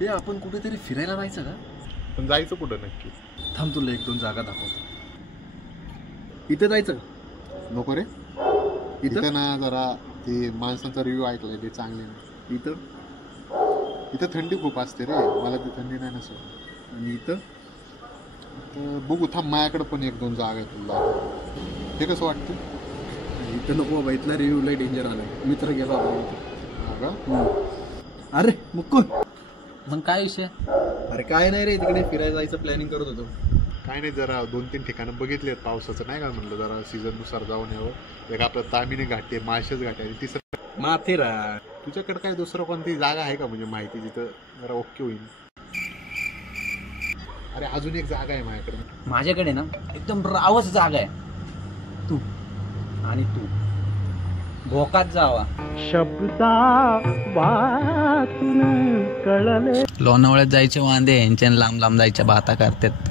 हे आपण कुठेतरी फिरायला जायचं का? पण जायचं कुठं नक्की? थांब, तुला 1-2 जागा दाखवतो. इथं जायचं का? नको रे. इथं ना जरा ते माणसांचा रिव्ह्यू ऐकलाय ते चांगले नाही. इथं थंडी खूप असते रे, मला ती थंडी नाही नसत. आणि इथं बघू, थांब माझ्याकडे पण 1-2 जागा आहे तुला. हे कसं वाटतं? इथं नको बाबा, इथला रिव्ह्यू लय डेंजर आलाय. मित्र गेला का? अरे मुक्कू, मग काय विषय? अरे काय नाही रे, तिकडे फिरायला जायचं प्लॅनिंग करत होतो. काय नाही, जरा 2-3 ठिकाणं बघितले पावसाचं, नाही का म्हणलं जरा सीझननुसार जाऊन यावं. एक आपलं तामिनी घाट आहे, माळशेज घाट आहे, तिसरं माथेरान. तुझ्याकडे काय दुसरं कोणती जागा आहे का म्हणजे माहिती जिथं जरा ओके होईल? अरे अजून एक जागा आहे माझ्याकडे. माझ्याकडे ना एकदम रावच जागा आहे. तू आणि तू भोकात जावा. शब्दा वाचून कळले. लोणावळ्यात जायचे वांदे यांच्या लांब लांब जायच्या बाता करतात.